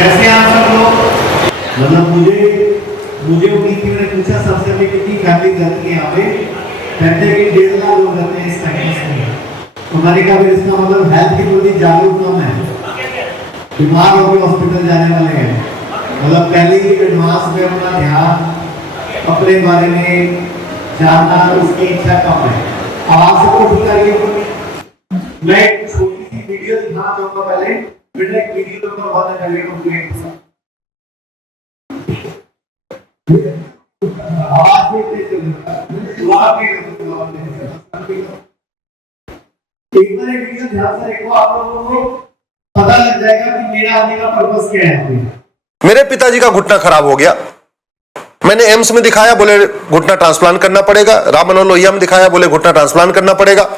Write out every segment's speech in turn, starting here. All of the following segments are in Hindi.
कैसे हैं आप सब लोग? मतलब मुझे उम्मीद थी, मैंने पूछा सबसे पहले कितनी फैमिली रहती है यहाँ पे, कहते हैं कि 1.5 लाख लोग रहते हैं इस कैंपस में। तो मैंने कहा फिर इसका मतलब हेल्थ के प्रति जागरूक कम है, बीमार होकर हॉस्पिटल जाने वाले हैं। मतलब पहले ही एडवांस में अपना ध्यान अपने बारे में जानना, उसकी इच्छा कम है। अब आप सबको ठीक करिए, मैं छोटी सी वीडियो दिखाना चाहूँगा। पहले फिर एक वीडियो तो बहुत अच्छा वीडियो कंप्लीट आवाज में तेज एक बार वीडियो ध्यान से देखो, आप लोगों को पता लग जाएगा कि मेरा आने का पर्पस क्या है। मेरे पिताजी का घुटना खराब हो गया, मैंने एम्स में दिखाया, बोले घुटना ट्रांसप्लांट करना पड़ेगा। राम मनोहर लोहिया में दिखाया, बोले घुटना ट्रांसप्लांट करना पड़ेगा।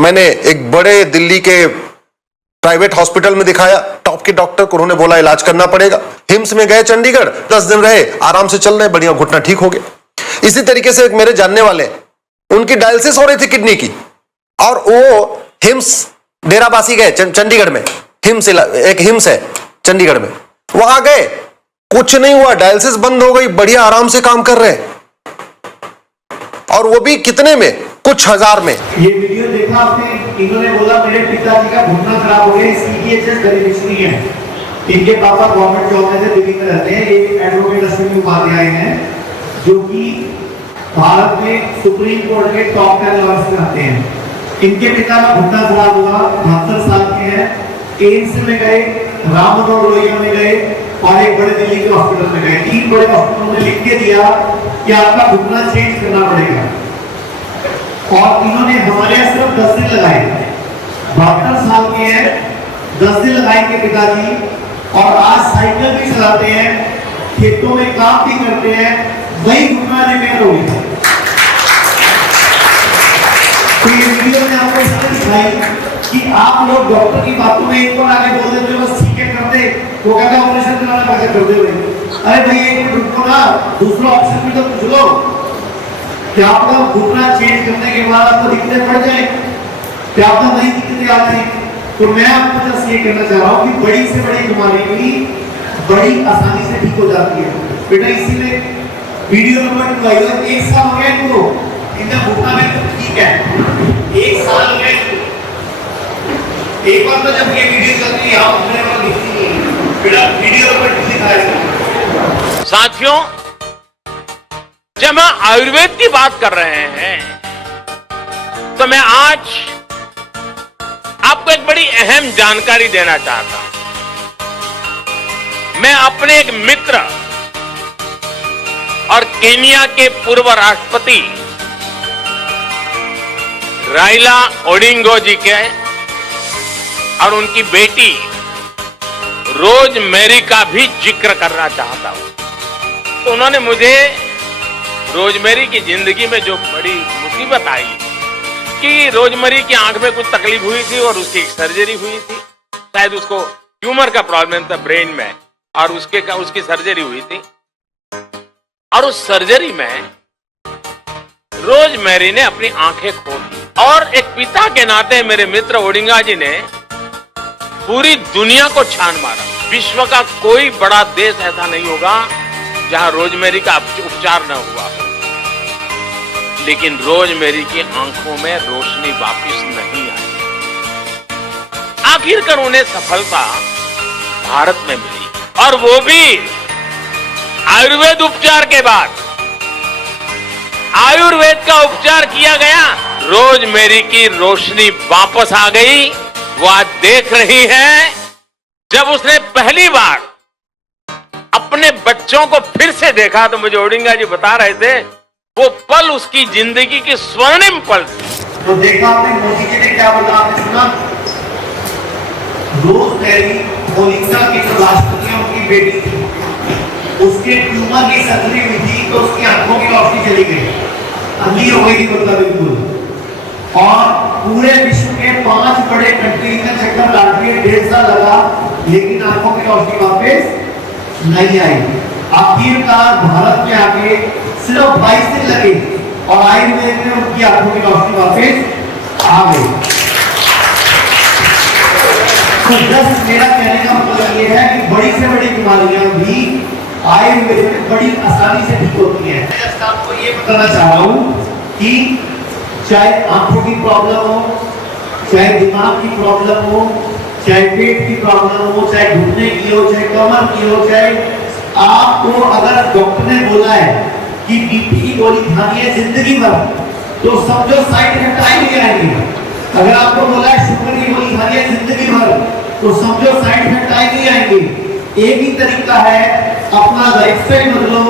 मैंने एक बड़े दिल्ली के प्राइवेट हॉस्पिटल में दिखाया, टॉप के डॉक्टर को, उन्होंने बोला इलाज करना पड़ेगा। हिम्स में गए चंडीगढ़, 10 दिन रहे, आराम से चल रहे, बढ़िया घुटना ठीक हो गया। इसी तरीके से एक मेरे जानने वाले, उनकी डायलिसिस हो रही थी किडनी की, और वो हिम्स डेराबासी गए चंडीगढ़ में, हिम्स एक हिम्स है चंडीगढ़ में, वहां गए, कुछ नहीं हुआ, डायलिसिस बंद हो गई, बढ़िया आराम से काम कर रहे हैं, और वो भी कितने में, कुछ हजार में। ये वीडियो देखा आपने? इन्होंने बोला मेरे पिताजी का घुटना खराब हो गया, सीजीएचएस बेनिफिशियरी है। इनके पापा गवर्नमेंट जॉब में थे, दिल्ली में रहते हैं, ये एडवोकेट अश्विनी उपाध्याय हैं, जो कि भारत में सुप्रीम कोर्ट के टॉप 10 लॉयर्स में आते हैं। इनके पिता का घुटना खराब हुआ, 72 साल के हैं, एम्स में गए, राम मनोहर लोहिया में गए, और एक बड़े दिल्ली के हॉस्पिटल में गए। 3 बड़े हॉस्पिटलों में लिख के दिया कि आपका घुटना चेंज करना पड़ेगा, और इन्होंने हमारे यहाँ सिर्फ 10 दिन लगाए। 72 साल के हैं, 10 दिन लगाएंगे पिताजी, और आज साइकिल भी चलाते हैं, खेतों में काम भी करते हैं, वही घुटना रिपेयर हो गया। तो ये वीडियो में आपको इसलिए दिखाई कि आप लोग डॉक्टर की बातों में एक बार आगे बोल देते हो, बस ठीक है कर दे, वो कहता ऑपरेशन कराना कैसे कर दे भाई। अरे भाई एक मिनट रुको ना, दूसरा ऑप्शन भी तो पूछ लो। क्या आपका घुटना चेंज करने के बाद आपको दिक्कतें पड़ जाए, क्या आपको नई दिक्कतें आती हैं? तो मैं आपको बस ये कहना चाह रहा हूँ कि बड़ी से बड़ी बीमारी भी बड़ी आसानी से ठीक हो जाती है। बेटा इसीलिए वीडियो नंबर 2 आई है, 1 साल हो गया इनको, इनका घुटना में तो ठीक है, 1 साल हो गया। एक बार तो जब ये वीडियो चलती है, आप अपने वाला दिखती नहीं है, बेटा वीडियो नंबर 2 दिखाया। साथियों, जब हम आयुर्वेद की बात कर रहे हैं, तो मैं आज आपको एक बड़ी अहम जानकारी देना चाहता हूं। मैं अपने एक मित्र और केनिया के पूर्व राष्ट्रपति राइला ओडिंगो जी के और उनकी बेटी रोजमेरी का भी जिक्र करना चाहता हूं। तो उन्होंने मुझे रोजमेरी की जिंदगी में जो बड़ी मुसीबत आई कि रोजमेरी की आंख में कुछ तकलीफ हुई थी और उसकी एक सर्जरी हुई थी, शायद उसको ट्यूमर का प्रॉब्लम था ब्रेन में, और उसकी सर्जरी हुई थी। और उस सर्जरी में रोजमेरी ने अपनी आंखें खोल दी, और एक पिता के नाते मेरे मित्र ओडिंगा जी ने पूरी दुनिया को छान मारा। विश्व का कोई बड़ा देश ऐसा नहीं होगा जहां रोजमेरी का उपचार न हुआ हो, लेकिन रोजमेरी की आंखों में रोशनी वापस नहीं आई। आखिरकार उन्हें सफलता भारत में मिली, और वो भी आयुर्वेद उपचार के बाद। आयुर्वेद का उपचार किया गया, रोजमेरी की रोशनी वापस आ गई। वो आज देख रही है, जब उसने पहली बार अपने बच्चों को फिर से देखा, तो मुझे ओडिंगा जी बता रहे थे, वो पल उसकी जिंदगी की स्वर्णिम पल थी। तो देखा आपने मोदी जी ने क्या बोला, आपने सुना? रोजमेरी ओडिंगा की जो राष्ट्रपति है, उनकी बेटी थी, उसके ट्यूमर की सर्जरी हुई थी, तो उसकी आंखों की रोशनी चली गई, अंधी हो गई थी मतलब बिल्कुल। और पूरे विश्व के 5 बड़े कंट्री का चक्कर काट के 1.5 साल लगा, लेकिन आंखों की रोशनी वापस नहीं आई। आखिरकार भारत में आके सिर्फ 22 दिन लगे, और आयुर्वेद में उनकी आंखों की रोशनी वापस आ गई। तो जस्ट मेरा कहने का मतलब ये है कि बड़ी से बड़ी बीमारियां भी आयुर्वेद में बड़ी आसानी से ठीक होती हैं। मैं जस्ट आपको ये बताना चाह रहा हूँ कि चाहे आंखों की प्रॉब्लम हो, चाहे दिमाग की प्रॉब्लम हो, चाहे पेट की प्रॉब्लम हो, चाहे घुटने की हो, चाहे कमर की हो, चाहे आपको अगर डॉक्टर ने बोला है कि बीपी की गोली खानी है जिंदगी भर, तो समझो साइड इफेक्ट आएंगे आएंगे। अगर आपको बोला है शुगर की गोली खानी है जिंदगी भर, तो समझो साइड इफेक्ट आएंगे आएंगे। एक ही तरीका है, अपना लाइफस्टाइल बदलो,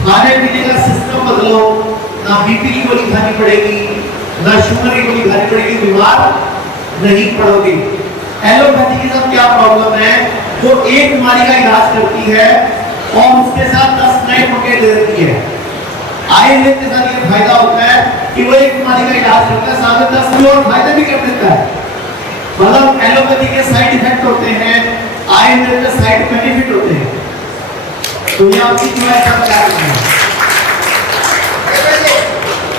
खाने पीने का सिस्टम बदलो, ना बीपी की गोली खानी पड़ेगी, ना शुगर की गोली खानी पड़ेगी, बीमार नहीं पड़ोगे। एलोपैथी के साथ क्या प्रॉब्लम है, वो एक बीमारी का इलाज करती है और उसके साथ 10 नए मौके दे देती है। आयुर्वेद के साथ ये फायदा होता है कि वो एक बीमारी का इलाज करता है, साथ में 10 और फायदे भी कर देता है। मतलब एलोपैथी के साइड इफेक्ट होते हैं, आयुर्वेद के साइड बेनिफिट होते हैं। तो ये आपकी क्यों ऐसा बता रहे हैं?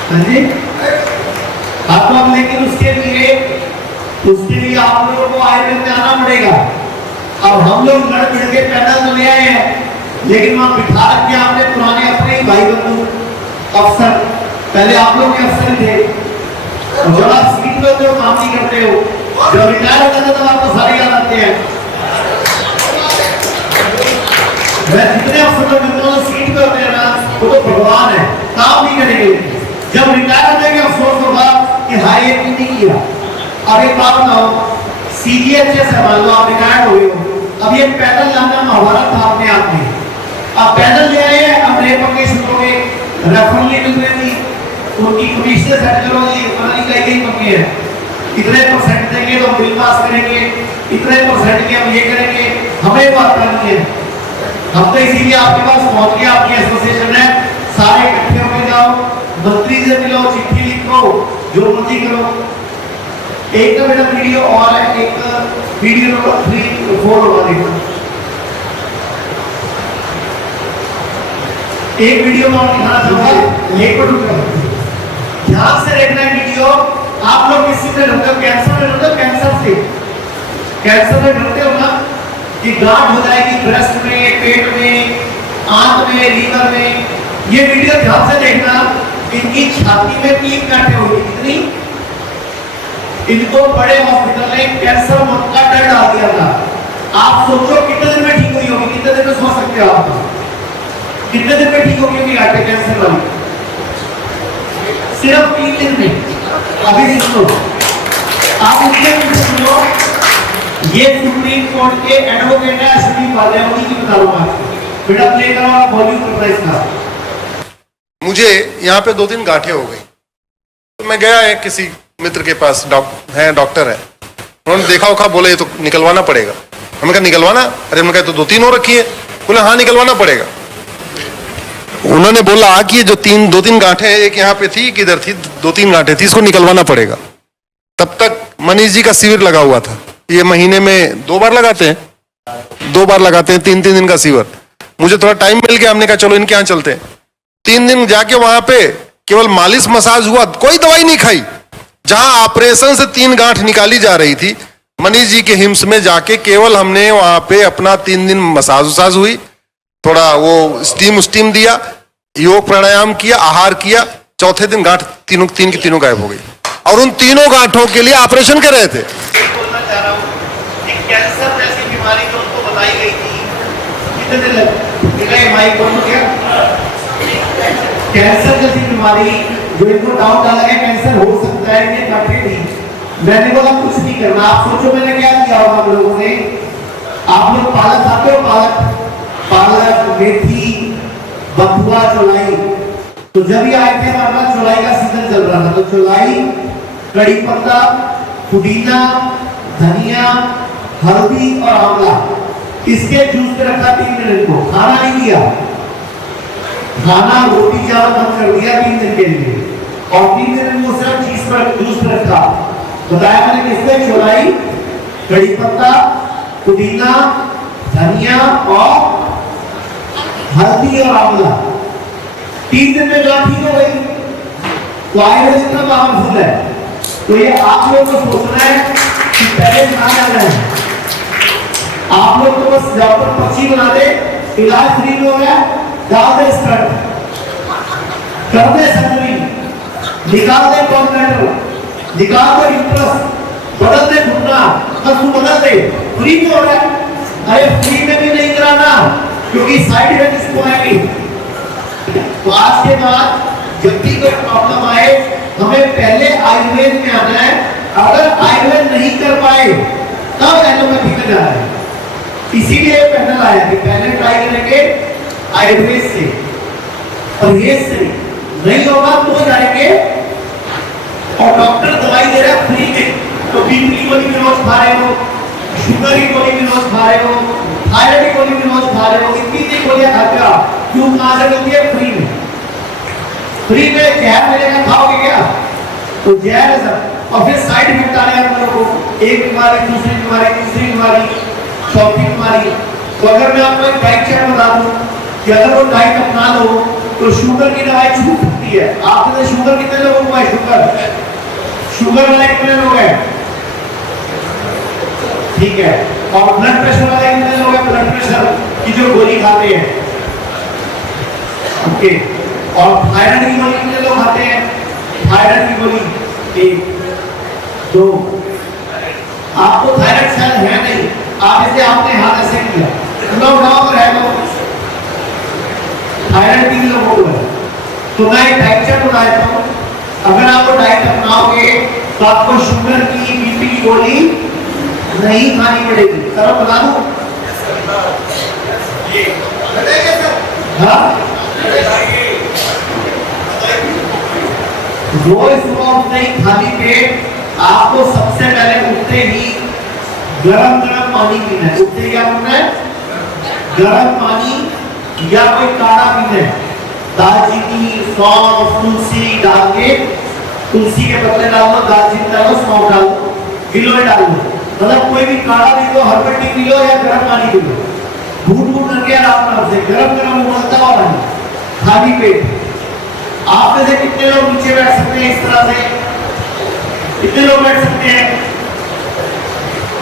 हाँ जी, आपको अब लेकिन उसके लिए आप लोगों को आयुर्वेद में आना पड़ेगा। अब हम लोग लड़ भिड़ के पैदल तो ले आए हैं, लेकिन वहां बिठा रख के आपने पुराने अपने ही भाई बंधु अफसर, पहले आप लोग के अफसर थे, और जब आप सीट पे होते हो काम नहीं करते हो, जब रिटायर होते थे तब आपको सारे याद आते हैं। मैं जितने अफसर लोग मिलता हूँ सीट पे होते हैं ना, वो तो भगवान है, काम नहीं करेंगे। जब रिटायर होते हैं अफसोस होगा कि हाई ये नहीं किया। अब एक बात बताओ, CGHS है, मान लो आप रिटायर हो गए हो, अब ये पैदल लाना महाभारत था अपने आप में। अब पैदल ले आए, अब नए पंगे शुरू हो गए, रेफरल नहीं मिल रही थी, उनकी कमीशन सेट करो जी, पता नहीं कई पंगे हैं, इतने % देंगे तो बिल पास करेंगे, इतने % के हम ये करेंगे, हमें बात करनी है। हम तो इसीलिए आपके पास पहुंच गया, आपकी एसोसिएशन है, सारे इकट्ठे होकर जाओ, मंत्री से मिलो, चिट्ठी लिखो, जो मर्जी करो। एक तो मेरा वीडियो और है, एक वीडियो नंबर 3-4 होगा, देखो एक वीडियो में और दिखाना चाहूंगा, एक मिनट ध्यान से देखना है वीडियो। आप लोग किसी से डरते हो? कैंसर में डरते हो? कैंसर में डरते हो ना कि गांठ हो जाएगी ब्रेस्ट में, पेट में, आंत में, लीवर में। ये वीडियो ध्यान से देखना, इनकी छाती में 3 गांठें होगी, कितनी? इनको बड़े हॉस्पिटल ने कैंसर मौत का डर डाल दिया था। आप सोचो कितने दिन में ठीक हुई होगी, कितने दिन में सोच सकते हो आप? कितने दिन में ठीक होगी उनकी गांठें कैंसर वाली? सिर्फ 3 दिन में। अभी सुनो, आप उनके सुनो, ये सुप्रीम कोर्ट के एडवोकेट है अश्विनी उपाध्याय, उन्हीं की बता रहा हूँ। बेटा प्ले करो आप वॉल्यूम करना इसका। मुझे यहाँ पे 2-3 गांठें हो गई, तो मैं गया है किसी मित्र के पास, डॉक्टर है, उन्होंने देखा उखा, बोले ये तो निकलवाना पड़ेगा। हमने कहा निकलवाना? अरे मैंने कहा तो 2-3 हो रखी है। बोले हाँ निकलवाना पड़ेगा। उन्होंने बोला कि ये जो 2-3 गांठें, एक यहाँ पे थी, किधर थी, 2-3 गांठें थी, इसको निकलवाना पड़ेगा। तब तक मनीष जी का शिविर लगा हुआ था, ये महीने में 2 बार लगाते हैं, 2 बार लगाते हैं, 3-3 दिन का शिविर। मुझे थोड़ा टाइम मिल गया, हमने कहा चलो इनके यहाँ चलते हैं। 3 दिन जाके वहां पे केवल मालिश मसाज हुआ, कोई दवाई नहीं खाई। जहां ऑपरेशन से 3 गांठ निकाली जा रही थी, मनीष जी के हिम्स में जाके केवल हमने वहां पे अपना 3 दिन मसाज वसाज हुई, थोड़ा वो स्टीम दिया, योग प्राणायाम किया, आहार किया। चौथे दिन गांठ तीन की तीनों गायब हो गई, और उन तीनों गांठों के लिए ऑपरेशन कर रहे थे। बोलना चाह रहा हूँ, कैंसर जैसी बीमारी जो उनको बताई गई थी, कितने दिन लगे? कैंसर जैसी बीमारी जो इनको डाउट डाला गया कैंसर हो सकता है, ये गांठें थी। मैंने बोला कुछ नहीं करना। आप सोचो मैंने क्या किया होगा आप लोगों ने? आप लोग पालक खाते हो? पालक, मेथी, बथुआ, चौलाई। तो जब ये आए थे हमारे पास, चौलाई का सीजन चल रहा था, तो चौलाई, कड़ी पत्ता, पुदीना, धनिया, हल्दी और आंवला, इसके जूस पे रखा 3 दिन को, खाना नहीं दिया, खाना रोटी चावल बंद कर दिया 3 दिन के लिए, और 3 दिन वो सिर्फ चीज पर जूस पर रखा। बताया मैंने किससे? चौलाई, कड़ी पत्ता, पुदीना, धनिया और हल्दी और आंवला। 3 दिन में गांठ ठीक हो गई। तो आयुर्वेद इतना पावरफुल है। तो ये आप लोगों को सोचना है कि पहले कहाँ जाना है, आप लोग तो बस जॉब पर पर्ची बना दे, इलाज फ्री में हो गया, डाल दे स्टंट, कर दे सर्जरी, निकाल दे कॉन्ट्रैक्टर, निकाल दे इंटरेस्ट, बदल दे घुटना, बस तू बदल दे, फ्री में हो रहा है। अरे फ्री में भी नहीं कराना, क्योंकि साइड इफेक्ट इसको आएंगे। तो आज के बाद जब भी कोई प्रॉब्लम आए, हमें पहले आयुर्वेद में आना है। अगर आयुर्वेद नहीं कर पाए तब एलोपैथी में जाना है। इसीलिए पैनल आया कि पहले ट्राई करेंगे आयुर्वेद से, परहेज से, नहीं होगा तो जाएंगे और डॉक्टर दवाई दे रहा है फ्री में। तो बीपी की गोली भी रोज खा रहे हो, शुगर की गोली भी रोज खा रहे हो, थायराइड की गोली भी रोज खा रहे हो, इतनी गोलियां खाते हो आप, क्यों? कहां से मिलती है? फ्री में। फ्री में जहर मिलेगा, खाओगे क्या? तो जहर है सर, और फिर साइड इफेक्ट आ रहे हैं हम लोगों को, एक बीमारी, दूसरी बीमारी, तीसरी बीमारी, चौथी बीमारी। तो अगर मैं आपको एक डाइट चार्ट बता दूं कि अगर वो डाइट अपना लो तो शुगर की दवाई छूट सकती है। आपने शुगर कितने लोगों को है? शुगर वाले कितने लोग हैं? ठीक है। और ब्लड प्रेशर वाले कितने लोग हैं? ब्लड प्रेशर की जो गोली खाते हैं, ओके। और थायराइड की गोली कितने लोग खाते हैं? थायराइड की गोली 1 2। आपको थायराइड शायद है नहीं, आप इसे आपने हाथ ऐसे किया, उठाओ कर है तो थायराइड 3 लोगों को है। तो मैं एक डाइट चार्ट बता देता हूँ। अगर आप वो डाइट अपनाओगे तो आपको शुगर की, बीपी की गोली नहीं खानी पड़ेगी। सर बता दूं? हाँ, रोज सुबह उठते ही खाली पेट आपको सबसे पहले उठते ही गरम गरम पानी पीना है। उठते ही क्या करना है? गरम पानी या कोई काढ़ा पीना है। दालचीनी, सौंफ, तुलसी डाल के, तुलसी के पत्ते डाल दो, दालचीनी डालो, सौंफ डाल दो, गिलोय डाल दो, मतलब कोई भी काढ़ा P low, herbal tea P low या गर्म पानी पी लो, घूट करके आराम से गरम गरम उबलता हुआ पानी खाली पेट। आप में से कितने लोग नीचे बैठ सकते हैं इस तरह से? कितने लोग बैठ सकते हैं?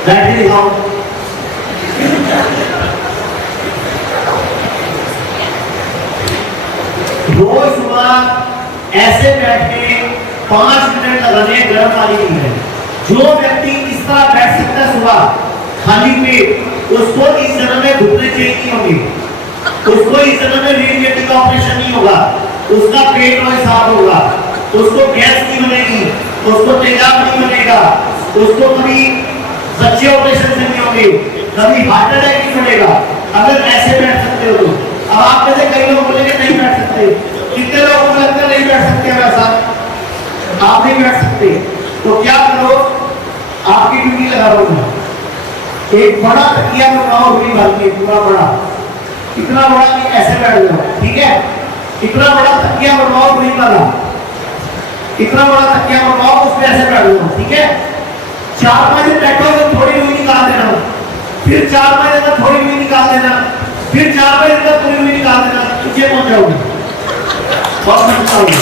बैठ दिखाओ। रोज सुबह ऐसे बैठ के 5 मिनट लगाने गर्म पानी पीना है। जो व्यक्ति इस तरह बैठ सकता है सुबह खाली पेट, उसको इस जन्म में घुटने चाहिए नहीं होंगे, उसको इस जन्म में रीढ़ की हड्डी का ऑपरेशन नहीं होगा, उसका पेट रोज साफ होगा, उसको गैस नहीं बनेगी, उसको तेजाब नहीं बनेगा, उसको कभी बच्चे ऑपरेशन से नहीं होंगे, कभी हार्ट अटैक नहीं बनेगा। अगर ऐसे बैठ सकते हो तो। अब आप में से कई लोग बोलेंगे नहीं बैठ सकते, कितने लोगों को लगता है नहीं बैठ सकते? वैसा आप नहीं बैठ सकते तो क्या करो? आपकी ड्यूटी लगा रहा हूं, एक बड़ा तकिया बनाओ, रूई भर के पूरा बड़ा, इतना बड़ा कि ऐसे बैठ जाओ, ठीक है? इतना बड़ा तकिया बनवाओ रूई वाला, इतना बड़ा तकिया बनवाओ, उसमें ऐसे बैठ जाओ, ठीक है? 4-5 दिन बैठो तो थोड़ी रूई निकाल देना, फिर 4-5 दिन तक थोड़ी रूई निकाल देना, फिर 4-5 दिन तक पूरी रूई निकाल देना, नीचे पहुंच जाओगे। बहुत मजा होगा,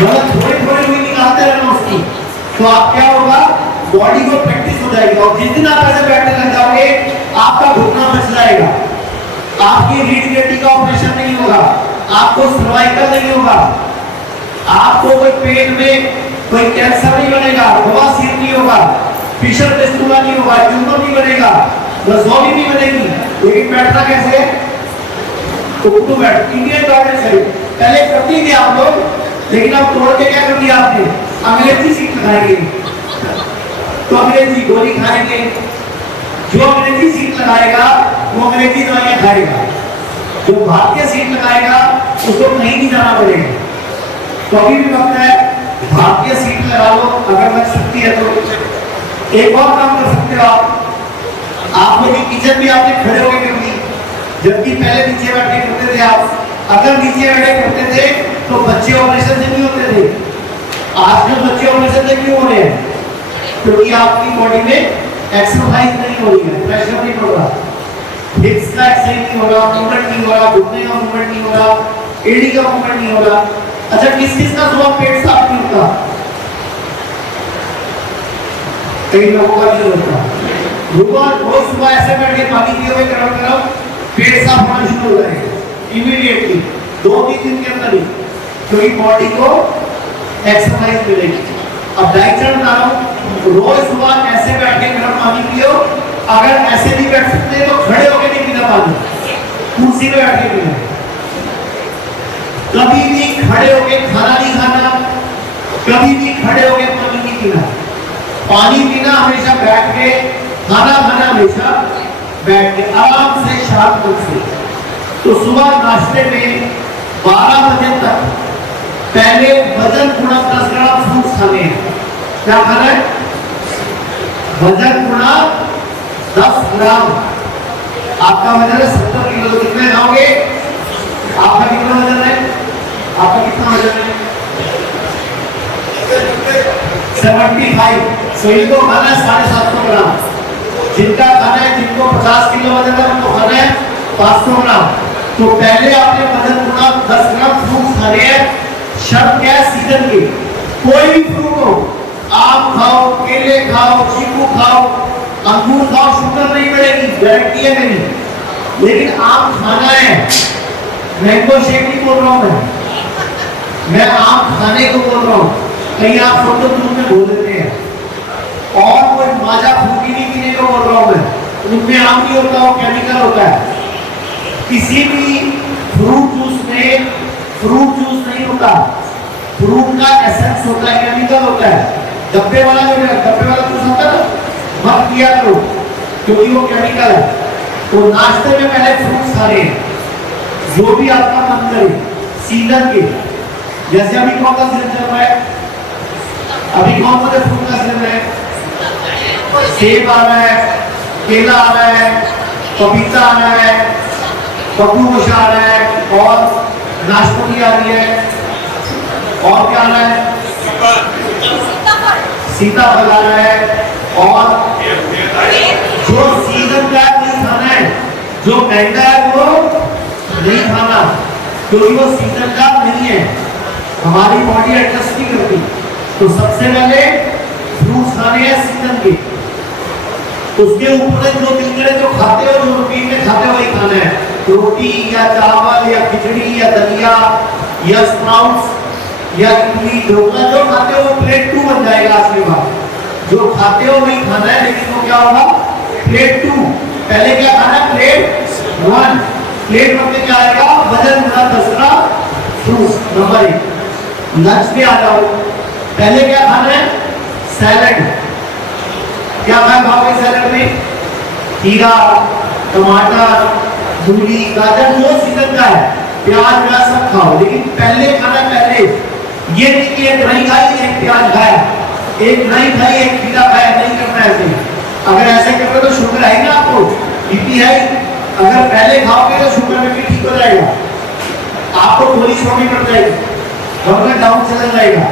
मतलब थोड़ी रूई निकालते रहना उसकी, तो आप क्या होगा? बॉडी को प्रैक्टिस हो जाएगी। और जिस दिन आप ऐसे बैठने लग जाओगे आपका घुटना बच जाएगा, आपकी रीढ़ की हड्डी का ऑपरेशन नहीं होगा, आपको सर्वाइकल नहीं होगा, आपको कोई पेट में कोई कैंसर नहीं बनेगा, बवासीर नहीं होगा, फिशर फिस्टुला नहीं होगा, ट्यूमर नहीं बनेगा, रसौली नहीं बनेगी। लेकिन बैठना कैसे है? उल्टू बैठ, इंडियन टॉयलेट से पहले करती थी आप लोग, लेकिन अब तोड़ के क्या कर दिया आपने? अंग्रेजी सीट लगाएंगे, तो अंग्रेजी गोली खाएंगे। जो अंग्रेजी सीट लगाएगा वो अंग्रेजी दवाइयां खाएगा, जो भारतीय सीट लगाएगा उसको कहीं नहीं जाना पड़ेगा। तो अभी भी वक्त है, भारतीय सीट लगा लो अगर लग सकती है तो। एक और काम कर सकते हो आप लोग किचन भी आपने खड़े होकर कर दी, जबकि पहले नीचे बैठ के करते थे आप। अगर नीचे बैठे करते थे तो बच्चे ऑपरेशन से नहीं होते थे। आज जो बच्चे ऑपरेशन से क्यों हो रहे हैं? क्योंकि आपकी बॉडी में एक्सरसाइज नहीं हो रही है, प्रेशर नहीं पड़ रहा, हिप्स का एक्सरसाइज नहीं हो रहा, मूवमेंट नहीं हो रहा, घुटने का मूवमेंट नहीं हो रहा, एड़ी का मूवमेंट नहीं हो रहा। अच्छा, किस किस का सुबह पेट साफ नहीं होता? कई लोगों का नहीं होता। रोज सुबह ऐसे बैठ के पानी पिए हुए गरम गरम पेट साफ होना शुरू हो जाएगा इमीडिएटली 2-3 दिन के अंदर ही, क्योंकि बॉडी को एक्सरसाइज मिलेगी। अब डाइट चार्ट बता रहा हूँ, रोज सुबह ऐसे बैठ के गर्म पानी पियो। अगर ऐसे नहीं बैठ सकते तो खड़े होकर नहीं पीना पानी, कुर्सी पे बैठ के पीना। कभी भी खड़े होकर खाना नहीं खाना, कभी भी खड़े होकर पानी नहीं पीना। पानी पीना हमेशा बैठ के, खाना खाना हमेशा बैठ के आराम से शांत मन से। तो सुबह नाश्ते में 12 बजे तक पहले वजन गुणा 10 ग्राम फ्रूट्स खाने हैं। क्या खाना है? वजन गुणा 10 ग्राम। आपका वजन है 70 किलो, तो कितने खाओगे? आपका कितना वजन है? आपका कितना वजन है? 75। तो इनको खाना है 750 ग्राम। जिनका खाना है, जिनको 50 किलो वजन है, उनको खाना है 500 ग्राम। तो पहले आपने वजन गुणा 10 ग्राम फ्रूट खाने हैं। शर्त क्या है? सीजन की कोई भी फ्रूट हो, आम खाओ, केले खाओ, चीकू खाओ, अंगूर खाओ, शुगर नहीं बढ़ेगी, गारंटी है मेरी। लेकिन आम खाना है, मैंगो शेक नहीं बोल रहा हूं मैं आम खाने को बोल रहा हूँ। कहीं आप फोटो ग्रुप में बोल देते हैं। और कोई माजा फ्रूटी नहीं पीने को बोल रहा हूँ मैं, उनमें आम नहीं होता, वो केमिकल होता है। किसी भी फ्रूट जूस में फ्रूट जूस नहीं होता, फ्रूट का एसेंस होता है, केमिकल होता है। डब्बे वाला जूस होता है ना, मत किया करो क्योंकि वो केमिकल है। तो नाश्ते में पहले फ्रूट्स खा रहे हैं, जो भी आपका मन करे सीजन के। जैसे अभी कौन सा सीजन चल रहा है? अभी कौन सा फ्रूट का सीजन है? सेब आ रहा है, केला आ रहा है, पपीता आ रहा है, खरबूज आ रहा है, और नाशपाती आ रही है, और क्या आ रहा है? सीताफल आ रहा है। और जो सीजन का है वही खाना है, जो महंगा है वो नहीं खाना, क्योंकि वो सीजन का नहीं है, हमारी बॉडी एडजस्ट नहीं करती। तो सबसे पहले फ्रूट्स खाने हैं सीजन के। उसके ऊपर जो दिन करे जो खाते हो, जो रूटीन में खाते हो वही खाना है। रोटी या चावल या खिचड़ी या दलिया या स्प्राउट्स या इडली ढोकला, जो खाते हो वो प्लेट 2 बन जाएगा। आज के बाद जो खाते हो वही खाना है, लेकिन वो क्या होगा? प्लेट 2। पहले क्या खाना है? प्लेट 1। प्लेट 1 में क्या आएगा? वजन गुणा 10 ग्राम फ्रूट्स, नंबर 1। लंच में आ जाओ, पहले क्या खाना है? सैलेड। क्या खाओगे सैलेड में? खीरा, टमाटर, मूली, गाजर, जो सीजन का है, प्याज व्याज सब खाओ। लेकिन पहले खाना पहले, ये नहीं कि एक नहीं खाई एक प्याज खाया, एक नहीं खाई एक खीरा खाया, नहीं करना ऐसे। अगर ऐसे करोगे तो शुगर है ना, आपको बीपी है। अगर पहले खाओगे तो शुगर में भी ठीक हो जाएगा, आपको गोली छोड़नी पड़ जाएगी, शुगर डाउन चला जाएगा।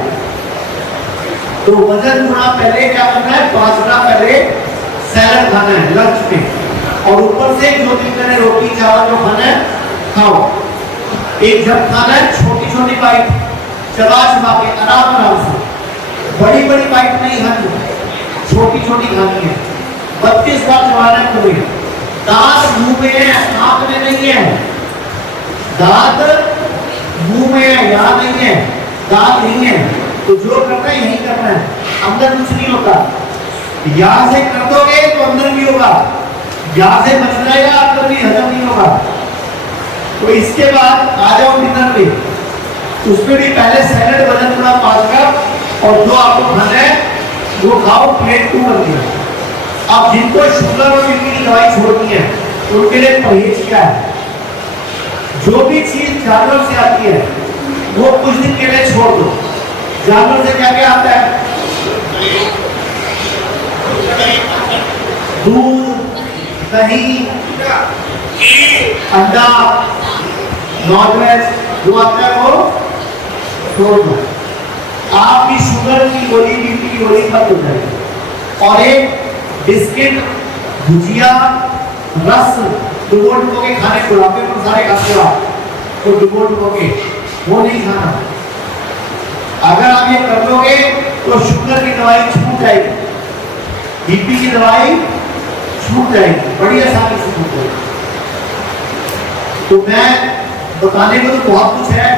तो वजन गुणा पहले क्या करना है? 5 ग्राम पहले सैलड खाना है लंच में, और ऊपर से जो दिन मैंने रोटी चावल जो खाना है खाओ। एक जब खाना है छोटी छोटी बाइट चबा चबा के आराम से, बड़ी बड़ी बाइट नहीं खानी, छोटी छोटी खानी है। 32 बार चबाना है पूरी। दांत मुंह में है, आंख में नहीं है। दांत मुंह में है, यहाँ नहीं है, दांत नहीं है। तो जो करना है यही करना है, अंदर कुछ नहीं होता। यहाँ से कर दोगे तो अंदर भी होगा, यहाँ से बच जाएगा, अंदर भी हजम नहीं होगा। तो इसके बाद आ जाओ डिनर में, उसमें भी पहले सैलेड वजन गुणा 5 ग्राम, और जो आपको खाना है वो खाओ, प्लेट 2 बन गया। अब जिनको शुगर और बीपी की दवाई छोड़नी है उनके लिए परहेज क्या है? जो भी चीज जानवर से आती है वो कुछ दिन के लिए छोड़ दो। जानवर से क्या क्या आता है? दूध, दही, अंडा, नॉनवेज, जो आता है वो छोड़ दो। आपकी शुगर की गोली, बीपी की गोली खत्म हो जाएगी। और एक बिस्किट, भुजिया, रस डुबो डुबो के खाने, बुढ़ापे पर सारे खाते हो आप, तो डुबो डुबो के वो नहीं खाना। अगर आप ये कर लोगे तो शुगर की दवाई छूट जाएगी, बीपी की दवाई छूट जाएगी, बड़ी आसानी से छूट जाएगी। तो मैं बताने को तो बहुत कुछ है,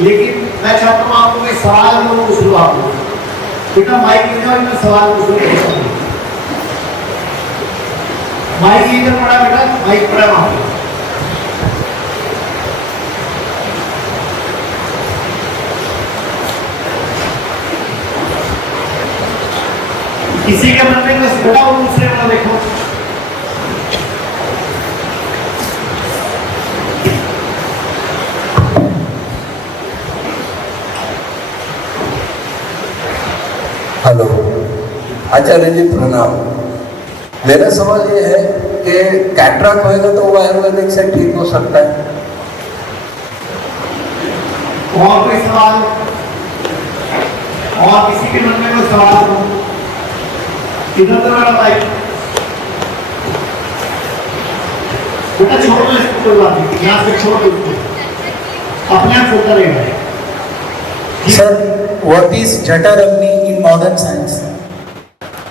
लेकिन मैं चाहता हूँ आपको कोई सवाल को पूछ लो। आप लोग बेटा माइक ले जाओ, मैं सवाल पूछ लो। माइक इधर पड़ा बेटा, माइक पड़ा वहां पे। किसी के मन में कुछ बड़ा हो दूसरे वाला देखो। हेलो आचार्य जी प्रणाम। मेरा सवाल ये है कि कैटराक्ट होएगा तो वो आयुर्वेदिक से ठीक हो सकता है? और कोई सवाल? और किसी के मन में कोई सवाल हो? इधर तो मेरा भाई बेटा छोड़ दो इसको, कोई बात नहीं, यहाँ से छोड़ दो इसको, अपने आप चलता रहेगा। सर, व्हाट इज जठर अग्नि इन मॉडर्न साइंस?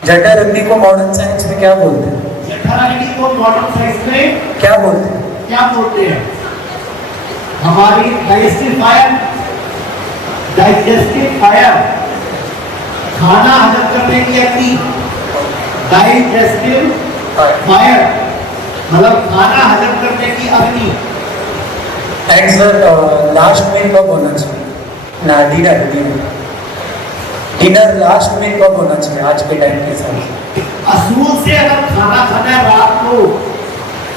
जठर अग्नि को मॉडर्न साइंस में क्या बोलते हैं? जठर अग्नि को मॉडर्न साइंस में क्या बोलते हैं? क्या बोलते हैं? हमारी डाइजेस्टिव फायर, खाना हजम करने की अग्नि। डाइजेस्टिव फायर मतलब खाना हजम करने की अग्नि। एंड सर, लास्ट मील कब होना चाहिए? ना डिनर लास्ट मील कब होना चाहिए आज के टाइम के हिसाब से? असूल से अगर खाना खाना है रात को,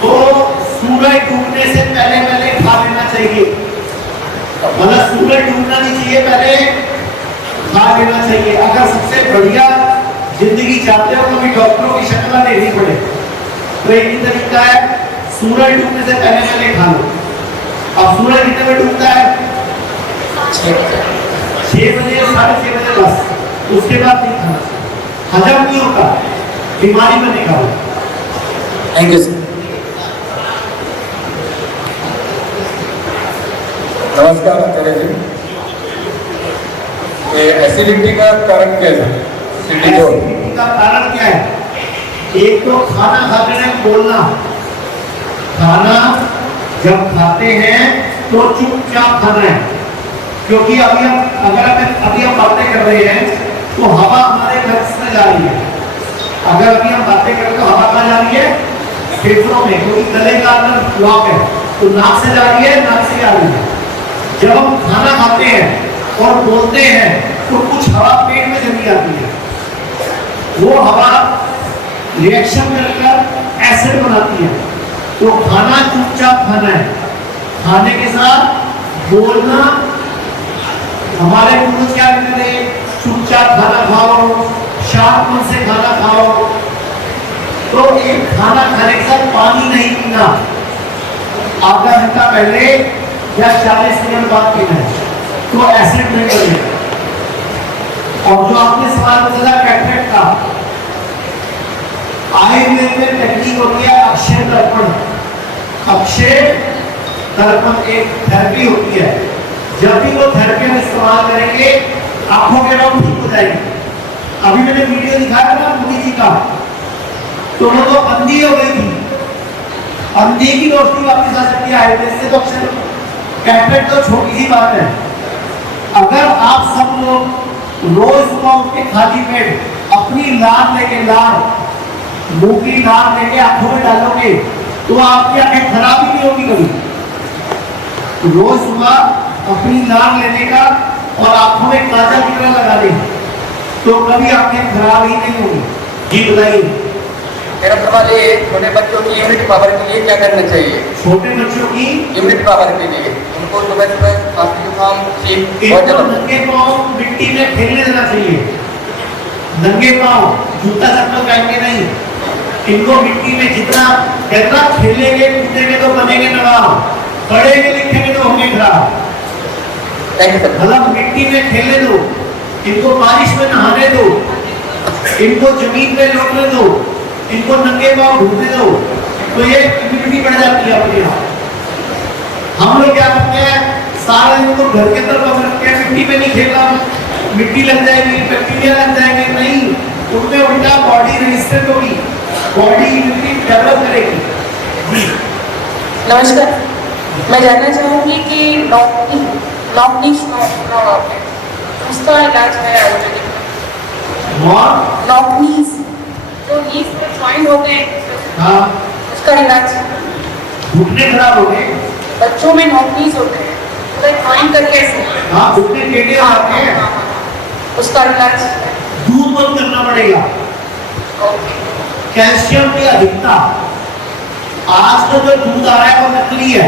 तो सूरज डूबने से पहले खा लेना चाहिए। मतलब सूरज डूबना नहीं चाहिए, पहले खा लेना चाहिए। अगर सबसे बढ़िया जिंदगी चाहते हो, कभी डॉक्टरों की शक्ल लेनी पड़े, तो एक ही तरीका है, सूरज डूबने से पहले खा लो। अब सूरज कितने बजे डूबता है? 6 बजे, 6:30 बजे, बस उसके बाद नहीं खाना, हजम नहीं होता, बीमारी में नहीं खाओ। Thank you sir. नमस्कार आचार्य जी। एसिडिटी का कारण क्या है? एसिडिटी का कारण क्या है? एक तो खाना खाते हैं बोलना। खाना जब खाते हैं तो चुपचाप खाना है, क्योंकि अभी हम बातें कर रहे हैं तो हवा हमारे लक्ष्य में जा रही है। अगर अभी हम बातें करें तो हवा कहाँ जा रही है? फेफड़ों में, क्योंकि गले का अंदर ब्लॉक है, तो नाक से जा रही है, नाक से आ रही है। जब हम खाना खाते हैं और बोलते हैं तो कुछ हवा पेट में चली जाती है, वो हवा रिएक्शन करकर एसिड बनाती है। तो खाना चुपचाप खाना है, खाने के साथ बोलना। हमारे पूर्वज क्या कहते थे? चुपचाप खाना खाओ, शांत मन से खाना खाओ। तो एक खाना खाने के साथ पानी नहीं पीना, आधा घंटा पहले या 40 मिनट बाद पीना है, तो एसिड नहीं बनेगा। और जो आपने सवाल पूछा कैटरेक्ट का, आयुर्वेद में टेक्निक होती है अक्षय दर्पण। अक्षय दर्पण एक थेरेपी होती है। जब भी वो थेरेपी हम इस्तेमाल करेंगे, आंखों के रोग ठीक हो जाएंगे। अभी मैंने वीडियो दिखाया था मोदी जी का, तो वो तो अंधी हो गई थी, अंधी की रोशनी वापस आ सकती है आयुर्वेद से। तो अक्षय कैटरेक्ट तो छोटी सी बात है। अगर आप सब लोग रोज सुबह उठ के खाली पेट अपनी लार लेके, मुंह की लार लेके आंखों में डालोगे, तो आपकी आंखें खराब ही नहीं होगी कभी। रोज सुबह अपनी लार लेने का और आंखों में काजल की तरह लगा देंगे, तो कभी आंखें खराब ही नहीं होगी। जी बताइए। मेरा सवाल ये है, छोटे बच्चों की इम्यूनिटी पावर के लिए क्या करना चाहिए? छोटे बच्चों की इम्यूनिटी पावर के लिए उनको सुबह सुबह काफी जुकाम, छींक बहुत इनको ज्यादा। नंगे पाँव मिट्टी में खेलने देना चाहिए। नंगे पाँव, जूता चप्पल पहन के नहीं। इनको मिट्टी में जितना खेलेंगे कूदेंगे तो बनेंगे नवाब, पढ़ेंगे लिखेंगे तो होंगे खराब। मतलब मिट्टी में खेलने दो, इनको बारिश में नहाने दो, इनको जमीन पे लौटने दो, इनको नंगे पाँव घूमने दो, तो ये इम्यूनिटी बढ़ जाती है अपने आप। हम लोग क्या करते हैं, सारा दिन तो घर के अंदर बंद रखते हैं, मिट्टी में नहीं खेलना, मिट्टी लग जाएगी, बैक्टीरिया लग जाएंगे। नहीं, उनमें उल्टा बॉडी रेजिस्टेंट होगी, बॉडी इम्यूनिटी डेवलप करेगी। जी नमस्कार, मैं जानना चाहूँगी कि नॉक उसका इलाज है आयुर्वेदिक में? नॉक नीज, जो नीज में ज्वाइंट होते हैं, हाँ, उसका इलाज? घुटने खराब हो गए, बच्चों में नॉक नीज होते हैं, तो ज्वाइंट करके ऐसे, हाँ घुटने टेढ़े आते हैं, उसका इलाज? दूध बंद करना पड़ेगा। ओके। कैल्शियम की अधिकता, आज तो जो दूध आ रहा है वो नकली है,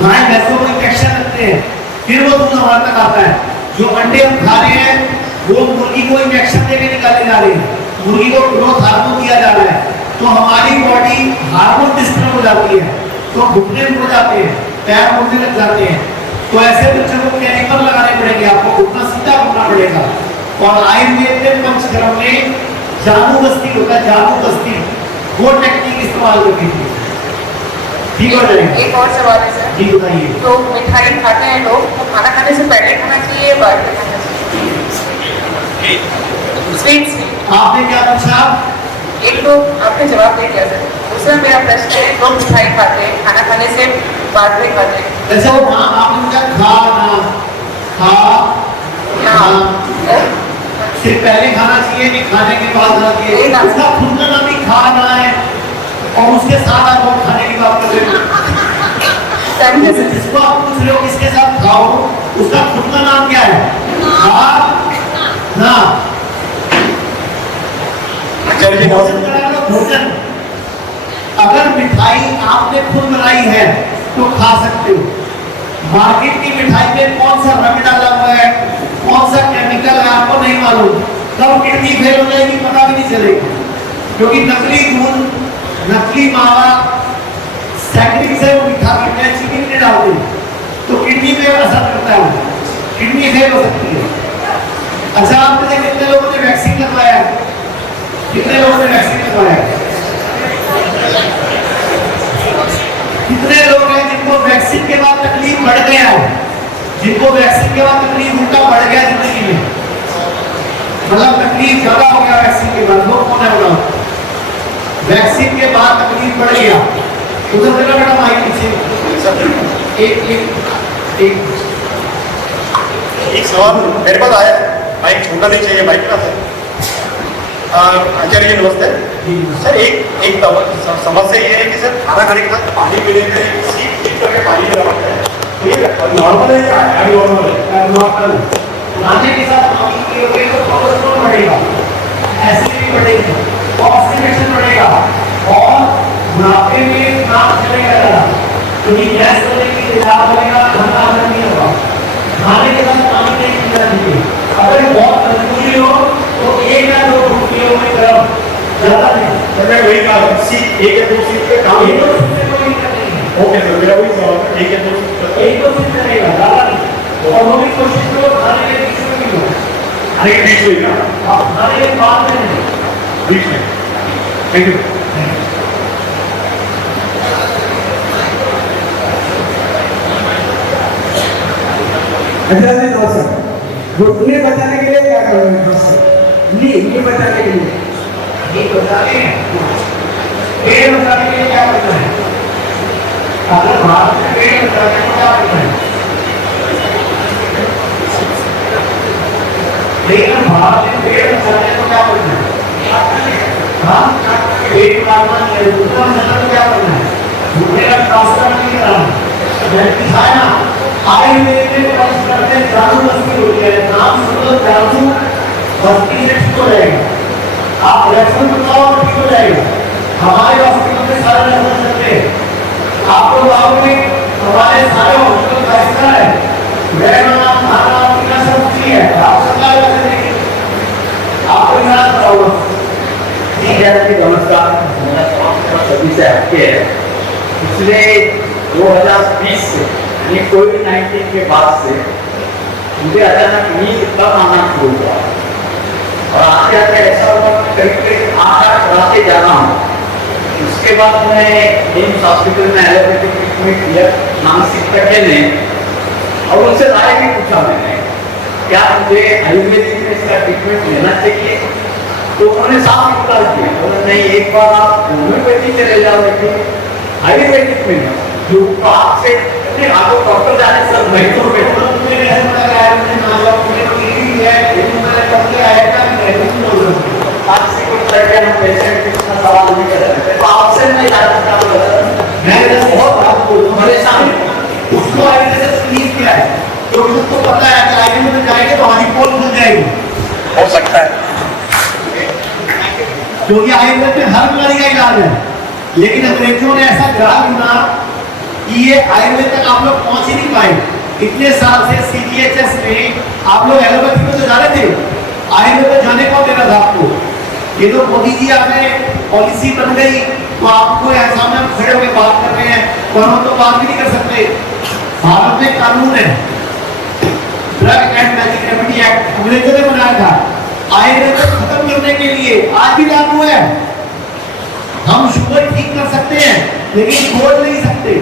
गाय भैंसों को इंजेक्शन लगते हैं, फिर वो दूध हमारे तक आता है। जो अंडे हम खा रहे हैं वो मुर्गी को इंजेक्शन देके निकाले जा रहे हैं, मुर्गी को ग्रोथ हार्मोन दिया जा रहा है, तो हमारी बॉडी हार्मोन डिस्टर्ब हो जाती है, तो घुटने मुड़ जाते हैं, पैर मुड़ने लग जाते हैं। तो ऐसे बच्चों को केमिकल लगाने पड़ेंगे, आपको घुटना सीधा करना पड़ेगा। और आयुर्वेद में पंचकर्म में जादू बस्ती होता है, जादू बस्ती, वो टेक्निक इस्तेमाल करती थी। ठीक हो जाएगा। एक और सवाल है सर। जी बताइए। तो मिठाई खाते हैं लोग, तो खाना खाने से पहले खाना चाहिए, बाद में खाना चाहिए? स्वीट्स। आपने क्या पूछा? एक तो आपने जवाब दे दिया सर। दूसरा मेरा प्रश्न है, लोग मिठाई खाते हैं, खाना खाने से बाद में खाते हैं, जैसे वो आपने पूछा खाना, सिर्फ पहले खाना चाहिए कि खाने के बाद खाना चाहिए? उसका खुद का नाम ही खाना है और उसके साथ आप लोग खाने की बात कर रहे हो। जिसको आप पूछ रहे हो किसके साथ खाओ, उसका खुद का नाम क्या है? खाना। भोजन। अगर मिठाई आपने खुद बनाई है तो खा सकते हो। मार्केट की मिठाई में कौन सा रंग डाला हुआ है, कौन सा केमिकल है, आपको नहीं मालूम, कब किडनी फेल हो जाएगी पता भी नहीं चलेगा, क्योंकि नकली दूध, नकली मावा, सैकड़िंग से वो मीठा करते हैं, चीनी नहीं डालते, तो किडनी पे असर करता है, किडनी फेल हो सकती है। अच्छा, आपने कितने लोगों ने वैक्सीन लगवाया है? कितने लोगों ने वैक्सीन लगवाया है? कितने लोग हैं जिनको वैक्सीन के बाद तकलीफ बढ़ गया है? जिनको वैक्सीन के बाद तकलीफ उनका बढ़ गया जिंदगी में, मतलब तकलीफ ज्यादा हो गया वैक्सीन के बाद, लोग कौन है बताओ? वैक्सीन के बाद तकलीफ बढ़ गया। उधर मेरा बेटा माइक पीछे एक सवाल मेरे पास आया, माइक छोटा नहीं चाहिए, माइक ना सर। आचार्य जी नमस्ते सर। एक समस्या ये है कि सर खाना खाने के बाद पानी पीने में सीप करके पानी पीना पड़ता है, ठीक है? नॉर्मल है या एबनॉर्मल है? नॉर्मल। खाने के साथ पानी पियोगे तो कोलेस्ट्रॉल बढ़ेगा, एसिडिटी बढ़ेगी, ऑक्सीडेशन बढ़ेगा और बुढ़ापे में नाक चलेगा ज़्यादा, क्योंकि गैस होने की तेजाब बनेगा, खाना हजम नहीं होगा। खाने के साथ पानी नहीं पीना चाहिए। अगर बहुत मजबूरी हो तो 1 या 2 घूंट पियो में गरम, ज़्यादा नहीं। सर मैं वही कहा, सीप 1 या 2 सीप पे काम ये तो उससे कोई दिक्कत नहीं है। ओके सर, मेरा वही सवाल था, 1 या 2 सीप एक तो सिर्फ रहेगा, ज़्यादा नहीं। और वो भी कोशिश करो खाने के बीच में पियो, खाने के बीच में ना, आप खाने के बाद में नहीं। बीच में। Thank you. घुटने बचाने के लिए क्या करोगे? ये बचाने के लिए, ये बचाने पेड़ बचाने के लिए क्या करना है? अगर भारत में पेड़ बचाने को क्या करना है? लेकिन भारत में पेड़ बचाने को क्या करना है? हाँ, पेड़ काटना चाहिए, दूसरा बचाने को क्या करना है? घुटने का ट्रांसफर नहीं कराना। मैंने दिखाया आयुर्वेद में पंच करते जादू बस्ती होती है, नाम सुनो जादू बस्ती से ठीक हो जाएगा। आप रेफर बताओ ठीक हो जाएगा। हमारे हॉस्पिटल में सारे रेफर चलते हैं, आपको गाँव में हमारे सारे हॉस्पिटल का हिस्सा है, रहना खाना पीना सब फ्री है, आप सरकार पैसे देंगे, आपको इलाज कराओ। ठीक है जी, नमस्कार। मेरा सवाल सभी से हटके है। पिछले 2020 से यानी कोविड-19 के बाद से मुझे अचानक नींद कम आना शुरू हुआ और आगे आगे ऐसा हुआ कि करीब 8 रातें जाना हूँ। उसके बाद मैं एम्स हॉस्पिटल में एलोपैथिक ट्रीटमेंट किया मानसिक तज्ञ ने, और उनसे राय भी पूछा मैंने, क्या मुझे आयुर्वेदिक में इसका ट्रीटमेंट लेना चाहिए तो उन्होंने साफ इनकार किया, उन्होंने नहीं, एक बार आप होम्योपैथी चले जाओ, लेकिन आयुर्वेदिक में ना, जो आपसे नहीं, आपको डॉक्टर जाने सर नहीं तो मेरे घर में आया, मैंने ना जाओ, मेरे को टीवी है, लेकिन मैंने कब के आया था, मैं नहीं बोल रहा हूँ। आपसे कुछ तरह हम पेशेंट के इतना सवाल नहीं कर सकते, तो आपसे नहीं जानता मैं बहुत बात बोल रहा हूँ, परेशान उसको आगे से स्लीप किया है, तो उसको पता है कि आगे में जाएंगे तो हमारी पोल खुल जाएगी, हो सकता है क्योंकि आयुर्वेद में हर बीमारी का इलाज है। लेकिन अंग्रेजों ने ऐसा करा चुना कि ये आयुर्वेद तक आप लोग पहुंच ही नहीं पाए। इतने साल से CGHS में आप लोग एलोपैथी में तो जा रहे थे, आयुर्वेद में जाने कौन दे रहा था आपको? ये तो मोदी जी आ गए, पॉलिसी बन गई, तो आपको यहाँ सामने हम खड़े होकर बात कर रहे हैं, और हम तो बात भी नहीं कर सकते। भारत में कानून है, drug and magic remedy act अंग्रेजों ने बनाया था, आयुर्वेद को खत्म करने के लिए, आज भी लागू है। हम शुगर ठीक कर सकते हैं, लेकिन खोल नहीं सकते।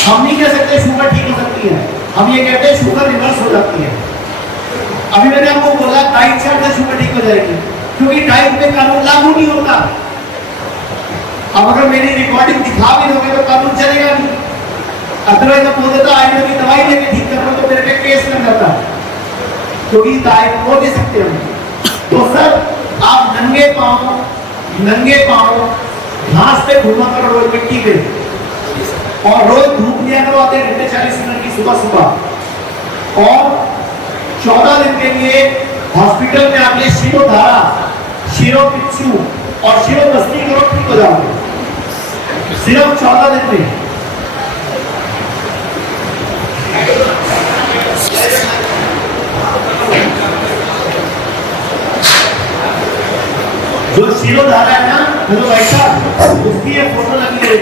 हम नहीं कह सकते शुगर ठीक हो सकती है, हम ये कहते हैं शुगर रिवर्स हो जाती है। अभी मैंने आपको बोला डाइट चार्ट से शुगर ठीक हो जाएगी, क्योंकि डाइट में कानून लागू नहीं होता। अब अगर मेरी रिकॉर्डिंग दिखा भी दोगे तो कानून चलेगा नहीं। अदरवाइज मैं बोल देता आयुर्वेद की दवाई लेके ठीक कर लो तो मेरे पे केस लग जाता, क्योंकि डाइट को दे सकते हम। तो सर आप नंगे पांव घास पे घूमा करो रोज मिट्टी पे, और रोज धूप लिया करो आधे घंटे 40 मिनट की सुबह सुबह, और 14 दिन के लिए हॉस्पिटल में आपने शिरोधारा, शिरोपिच्छु और शिरोबस्ती करो, ठीक हो जाओगे सिर्फ 14 दिन में। जो शिरोधारा है ना, जो बैठा उसकी ये फोटो लगी है,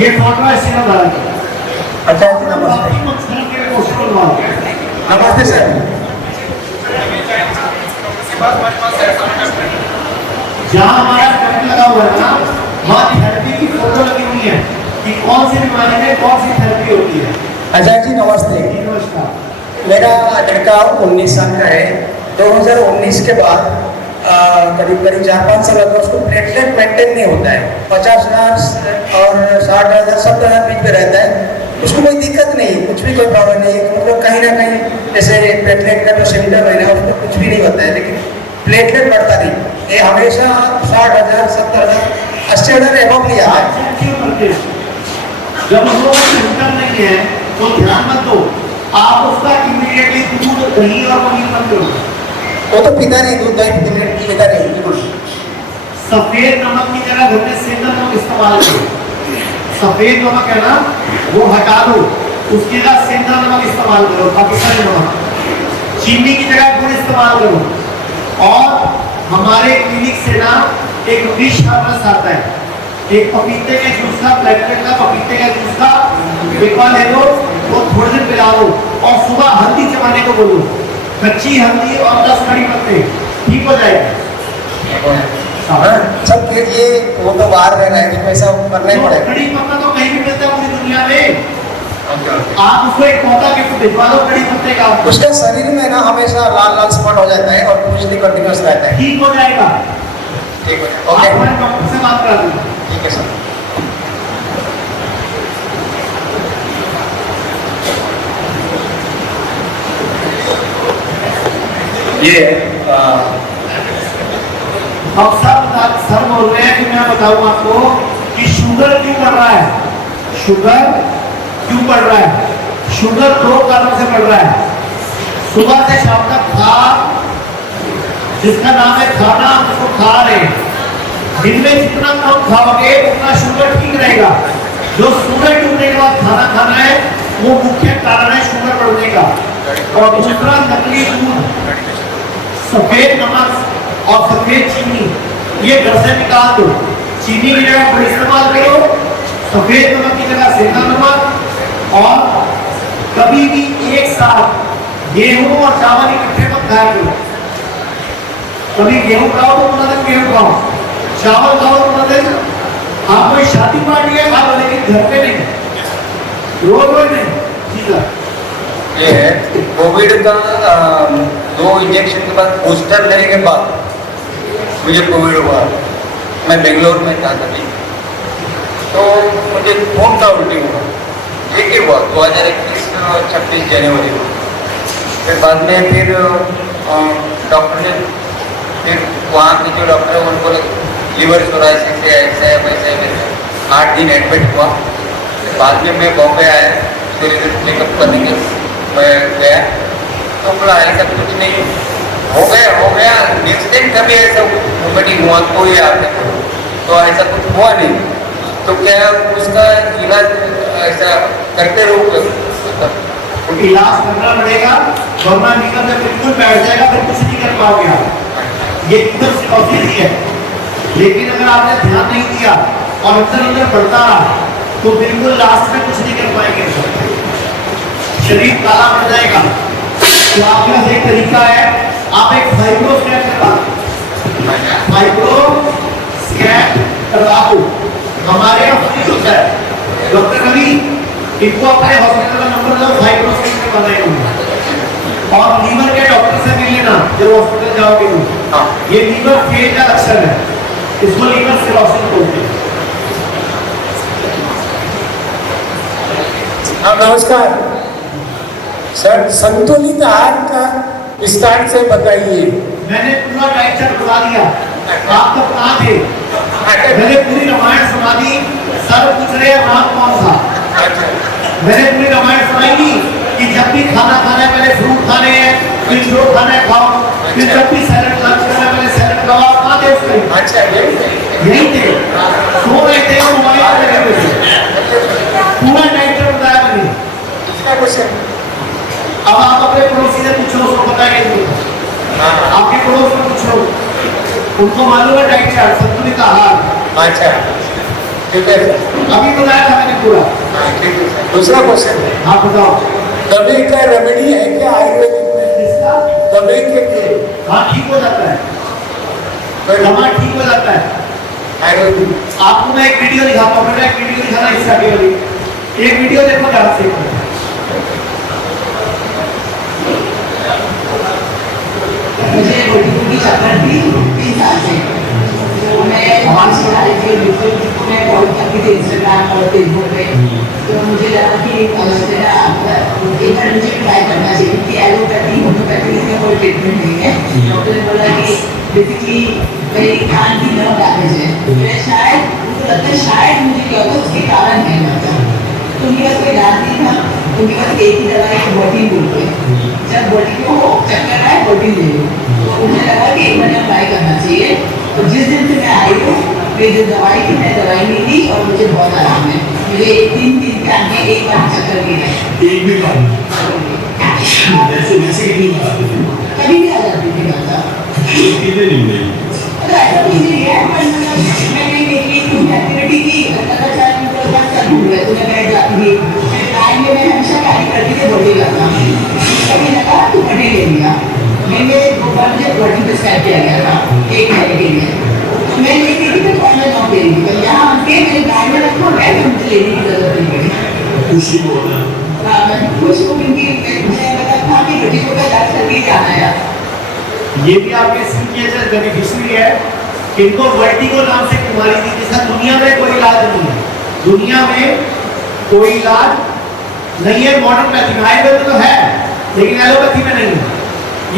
ये फोटो है शिरोधारा की। अच्छा जी, नमस्ते। नमस्ते सर। जहाँ हमारा कैंप लगा हुआ है ना, वहाँ थेरेपी की फोटो लगी हुई है कि कौन सी बीमारी में कौन सी थेरेपी होती है। अच्छा जी, नमस्ते। नमस्कार। मेरा लड़का 19 साल का है। 2019 के बाद करीब 4-5 साल अगर उसको प्लेटलेट मेंटेन नहीं होता है, 50,000 और 60,000 70,000 बीच में रहता है, उसको कोई दिक्कत नहीं, कुछ भी कोई प्रॉब्लम नहीं है, मतलब कहीं ना कहीं जैसे प्लेटलेट का जो सिम्टम है ना, उसको कुछ भी नहीं होता है, लेकिन प्लेटलेट बढ़ता नहीं, ये हमेशा 60,000 70,000 80,000 एबव नहीं आता है। जब उसको सिम्टम नहीं है तो ध्यान मत दो, आप उसका इमीडिएटली दूध, दही और पनीर मत करो। वो तो पीता नहीं, दूध दही पीता नहीं बिल्कुल। सफेद नमक की जगह घर में सेंधा नमक इस्तेमाल करो। सफेद नमक है ना, वो हटा दो, उसकी जगह सेंधा नमक इस्तेमाल करो, पाकिस्तानी नमक। चीनी की जगह गुड़ इस्तेमाल करो। और हमारे क्लिनिक से ना एक विश का रस आता है, एक पपीते के जूस का, प्लेटलेट का, पपीते का जूस का डिब्बा ले लो, वो थोड़ी देर पिला दो, और सुबह हल्दी चबाने को बोलो, कच्ची हल्दी और 10 कड़ी पत्ते, ठीक हो जाएगा। सब के ये वो तो बाहर रहना है, उसको ऐसा करना ही पड़ेगा। कड़ी पत्ता तो कहीं भी मिलता है पूरी दुनिया में, आप उसको एक पौधा गिफ्ट भिजवा दो कड़ी पत्ते का, उसका शरीर में ना हमेशा लाल लाल स्पॉट हो जाता है और कुछ नहीं कंटिन्यूस रहता है। ठीक हो जाएगा। ठीक है, आप ओके, हमारे डॉक्टर से बात करा दीजिए। ठीक है सर। ये अब सर बोल रहे हैं कि मैं बताऊं आपको कि शुगर क्यों बढ़ रहा है। शुगर क्यों बढ़ रहा है? शुगर 2 कारणों से बढ़ रहा है। सुबह से शाम तक खा, जिसका नाम है खाना, उसको खा रहे हैं। दिन में जितना कम खाओगे उतना शुगर ठीक रहेगा। जो सूरज डूबने के बाद खाना खाना है, वो मुख्य कारण है शुगर बढ़ने का। और दूसरा नकली दूध, सफेद नमक और सफेद चीनी, ये घर से निकाल दो। चीनी की जगह पर इस्तेमाल करो, सफेद नमक की जगह सेंधा नमक। और कभी भी एक साथ गेहूं और चावल इकट्ठे मत खाया करो। कभी गेहूं खाओ तो पूरा दिन गेहूं खाओ, चावल खाओ तो पूरा दिन। आप कोई शादी पार्टी है खा लो, लेकिन घर पे नहीं, रोज रोज नहीं। ठीक है, ये है कोविड का 2 इंजेक्शन के बाद बूस्टर लेने के बाद मुझे कोविड हुआ, मैं बेंगलोर में था तभी, तो मुझे खून का उल्टी हुआ, एक ही हुआ 2021 26 जनवरी को। फिर बाद में फिर डॉक्टर ने फिर वहाँ के जो डॉक्टर है उनको लीवर सोराइसिस है, ऐसा है वैसा है, 8 दिन एडमिट हुआ। फिर बाद में मैं बॉम्बे आया, फिर चेकअप करने के मैं गया, तो बोला ऐसा कुछ नहीं, हो गया नेक्स्ट दिन कभी ऐसा वोमिटिंग हुआ कोई आपने, तो ऐसा कुछ हुआ नहीं, तो क्या उसका इलाज ऐसा करते रहो? तो इलाज करना पड़ेगा, वरना लीवर में बिल्कुल बैठ जाएगा, फिर कुछ नहीं कर पाओगे आप। ये लीवर सिरोसिस ही है, लेकिन अगर आपने ध्यान नहीं दिया और अंदर अंदर बढ़ता रहा तो बिल्कुल लास्ट में कुछ नहीं कर पाएंगे, शरीर काला पड़ जाएगा। तो आपके पास एक तरीका है, आप एक फाइब्रो स्कैन करवा, फाइब्रो स्कैन करवाओ, हमारे यहाँ फ्री होता है। डॉक्टर रवि, इनको अपने हॉस्पिटल का नंबर दो, फाइब्रो स्कैन करवाएंगे और लीवर के डॉक्टर से मिल लेना जब हॉस्पिटल जाओगे तो। ये लीवर फेल का लक्षण है, इसको लीवर सिरोसिस बोलते हैं। नमस्कार सर, संतुलित आहार का विस्तार से बताइए। मैंने पूरा डाइट चार्ट बता दिया, आप तब कहाँ थे? मैंने पूरी रामायण सुना दी, सर पूछ रहे हैं राम कौन था? मैंने पूरी रामायण सुनाई दी कि जब भी खाना खाना है पहले फ्रूट खाने हैं, फिर जो खाना है खाओ, फिर जब भी सैलड लंच करना है पहले सैलड खाओ। आप कहाँ थे उस टाइम? अच्छा, यही थे, सो रहे थे और मोबाइल पे लगे थे। पूरा डाइट चार्ट बताया मैंने। अब आप अपने पड़ोसी से पूछो, उसको पता है कि आपके पड़ोस में पूछो, उनको मालूम है डाइट चार्ट, संतुलित आहार। अच्छा ठीक है, अभी बताया था मैंने पूरा। ठीक है। दूसरा क्वेश्चन, हाँ बताओ। दमे का रेमेडी है क्या आयुर्वेदिक में? जिसका दमे के लिए? हाँ ठीक हो जाता है, दमा ठीक हो जाता है आयुर्वेदिक। आपको मैं एक वीडियो दिखाता हूँ, मेरा एक वीडियो दिखाना इससे आगे वाली, एक वीडियो देखो ध्यान से। मुझे रोटी की चक्कर थी 3 साल से, तो मैं बहुत सिखा रही थी, मैं बहुत करती थी इंस्टाग्राम और फेसबुक पे। तो मुझे लगा कि एक बार मुझे ट्राई करना चाहिए कि एलोपैथी होम्योपैथी इसमें कोई ट्रीटमेंट नहीं है। डॉक्टर ने बोला कि बेसिकली मेरी कान की नर्व डैमेज है, मैं शायद मुझे लगता है शायद मुझे क्या होता है उसके कारण है लगता। तो उनके पास कोई इलाज नहीं था, उनके पास एक ही दवाई है बॉडी बोलते हैं, जब बॉडी को चक्कर आए बॉडी ले लो। तो मुझे लगा कि एक बार ट्राई करना चाहिए। तो जिस दिन से मैं आई हूँ, मेरी जो दवाई थी मैं दवाई नहीं ली और मुझे बहुत आराम है। मुझे 3 दिन के आगे एक बार चक्कर भी है, एक भी बार वैसे कितनी बार कभी भी आ जाती थी गाता। कितने दिन में? तो ऐसा कुछ नहीं है, पर मतलब मैं कहीं निकली कुछ एक्टिविटी की, पता चला कि तो क्या कर दूँ मैं, तो मैं बैठ जाती थी। टाइम में मैं हमेशा कैरी करती थी बॉडी करना, कभी लगा तो बॉडी ले लिया। मैंने 2 बार मुझे बॉडी प्रिस्क्राइब किया गया था 1 महीने के लिए, तो मैं लेती थी तो ऑनलाइन नॉट ले रही थी, पर यहाँ आके मेरे गाड़ी में रखो गया तो मुझे लेने की जरूरत नहीं पड़ी। खुशी को होना। हाँ मैं खुश हूँ क्योंकि मुझे लगा था कि बच्चे को इलाज करके जाना है। ये भी आपके सीनियर बेनिफिशियरी है, इनको वर्टिगो नाम से बीमारी थी, जिसका दुनिया में कोई इलाज नहीं है, दुनिया में कोई इलाज नहीं है। मॉडर्न मैथी आयुर्वेद तो है, लेकिन एलोपैथी में नहीं है।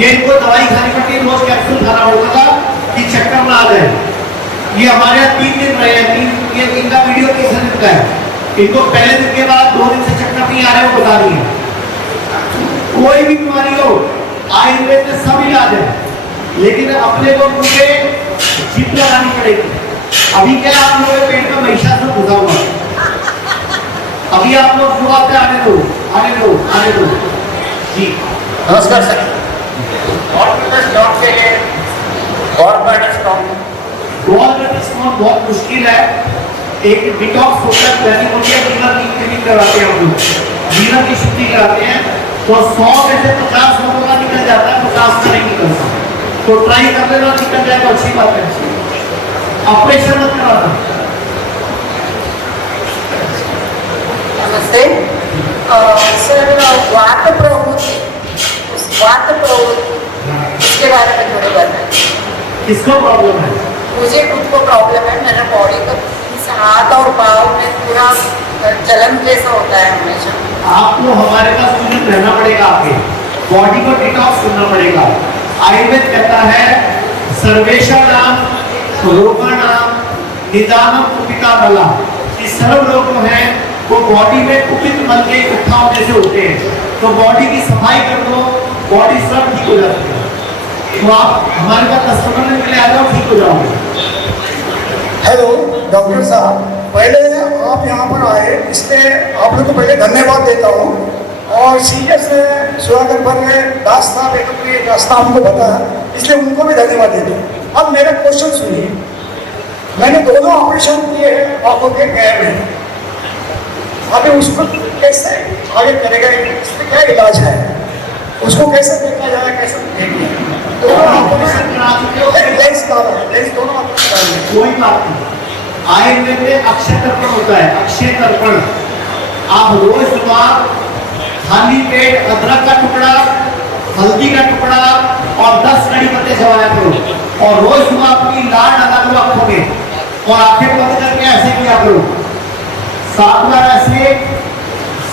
ये इनको दवाई खानी पड़ती है, रोज कैप्सूल खाना होता था कि चक्कर ना आ जाए। ये हमारे यहाँ 3 दिन रहे हैं, ये इनका वीडियो किस दिन का है, इनको पहले दिन के बाद 2 दिन से चक्कर नहीं आ रहे, वो बता रही है। कोई भी बीमारी हो आयुर्वेद में सब इलाज है, लेकिन अपने को उनके जिद लगानी पड़ेगी। अभी क्या आप लोगों के पेट में महिषासुर घुसा हुआ है, अभी आप लोग शुरू आते आने दो आने दो आने दो जी। नमस्कार सर, गॉलब्लैडर स्टोन के लिए गॉलब्लैडर स्टोन बहुत मुश्किल है। एक डिटॉक्स होता है, प्लानिंग होती है, लीवर की क्लीनिंग कराते हैं हम लोग, लीवर की शुद्धि कराते हैं, तो 100 में से 50 लोगों का निकल जाता है, 50 का नहीं निकलता। तो ट्राई कर लेना, निकल जाए तो अच्छी बात है, ऑपरेशन मत कराना। नमस्ते सर, वात प्रवृत्ति उसके बारे में थोड़ी बताएं। किसको प्रॉब्लम है? मुझे खुद को प्रॉब्लम है, मेरा बॉडी का इस हाथ और पाँव में पूरा जलन जैसा होता है हमेशा। आपको हमारे पास कुछ दिन रहना पड़ेगा, आपके बॉडी को डिटॉक्स करना पड़ेगा। आयुर्वेद कहता है सर्वेषाणाम रोगाणाम निदानम कुपिता बला, कि सर्व रोग जो हैं वो बॉडी में कुपित मल के इकट्ठा होने से होते हैं। तो बॉडी की सफाई कर दो, बॉडी सब ठीक हो जाती है। तो आप हमारे पास कस्टमर के लिए आ जाओ, ठीक हो जाओगे। हेलो डॉक्टर साहब, पहले आप यहाँ पर आए इसलिए आप लोग को पहले धन्यवाद देता हूँ। और सीरियस सुधाकर भर दास साहब एक अपने रास्ता हमको बताया, इसलिए उनको भी धन्यवाद देता हूँ। अब मेरा क्वेश्चन सुनिए, मैंने दोनों ऑपरेशन किए हैं आंखों के गैर में, अभी उसको कैसे आगे करेगा, इसमें क्या इलाज है, उसको कैसे देखा जाए, कैसे देखेंगे? दोनों ऑपरेशन करा चुके हो, लेंस डाला है, लेंस दोनों ऑपरेशन डाले हैं। कोई बात नहीं, आयुर्वेद में अक्षय तर्पण होता है, अक्षय तर्पण। आप रोज सुबह खाली पेट अदरक का टुकड़ा, हल्दी का टुकड़ा और 10 कड़ी पत्ते चबाया करो, और रोज सुबह अपनी लाल डाला करो आंखों में, और आंखें बंद करके ऐसे किया करो, 7 बार ऐसे,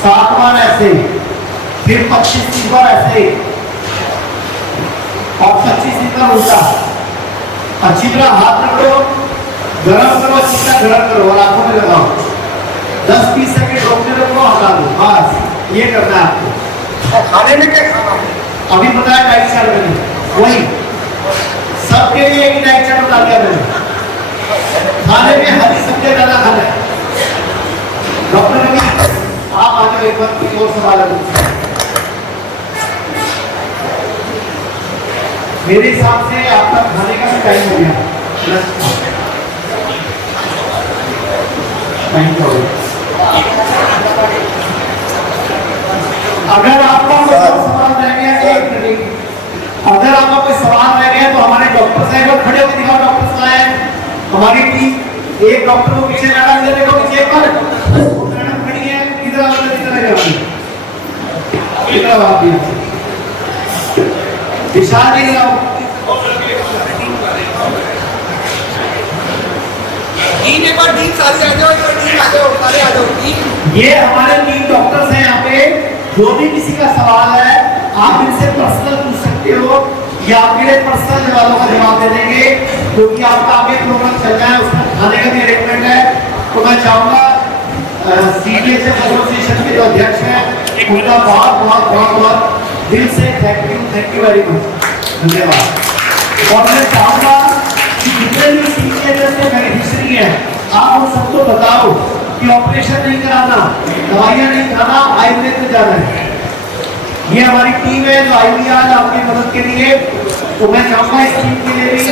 7 बार ऐसे, फिर 25 बार ऐसे, और 25 बार उल्टा। अच्छी तरह हाथ रखो, गरम करो, अच्छी तरह गरम करो और आंखों में लगाओ। 10-20 सेकंड रोकने रखो, हटा दो, बस ये करना है आपको। और खाने में क्या खाना है? अभी बताया डाइट चार्ट मैंने, वही सबके लिए एक डाइट चार्ट बता दिया मैंने। खाने में हरी सब्जियां ज्यादा खाना है। डॉक्टर रवि, आप आगे एक बार कोई और सवाल है? मेरे हिसाब से आपका खाने का भी टाइम हो गया, टाइम हो गया। अगर आपका कोई सवाल रह गया, अगर आपका कोई सवाल रह गया तो हमारे डॉक्टर साहब खड़े होकर दिखाओ, डॉक्टर साहब हमारी टीम एक डॉक्टर को पीछे लगा देने को पीछे पर मैडम खड़ी है, इधर आओ, इधर आप भी विशाल जी आओ। एक बार टीम सारे आ जाओ, एक बार टीम आ जाओ, सारे आ जाओ। ये हमारे 3 डॉक्टर्स हैं यहाँ पे, जो भी किसी का सवाल है आप इनसे पर्सनल पूछ सकते हो, या आपके लिए पर्सनल सवालों का जवाब दे देंगे, क्योंकि आपका आगे प्रोग्राम चल रहा है, उसमें खाने का भी अरेंजमेंट है। तो मैं चाहूँगा CDHF एसोसिएशन के जो अध्यक्ष हैं उनका बहुत दिल से थैंक यू वेरी मच, धन्यवाद। और मैं चाहूँगा कि जितने भी CDHF के बेनिफिशियरी हैं आप उन सबको बताओ कि ऑपरेशन नहीं कराना, दवाइयाँ नहीं खाना, आयुर्वेद में जाना है। ये हमारी टीम है जो आई हुई आज आपकी मदद के लिए। तो मैं चाहूँगा इस टीम के लिए भी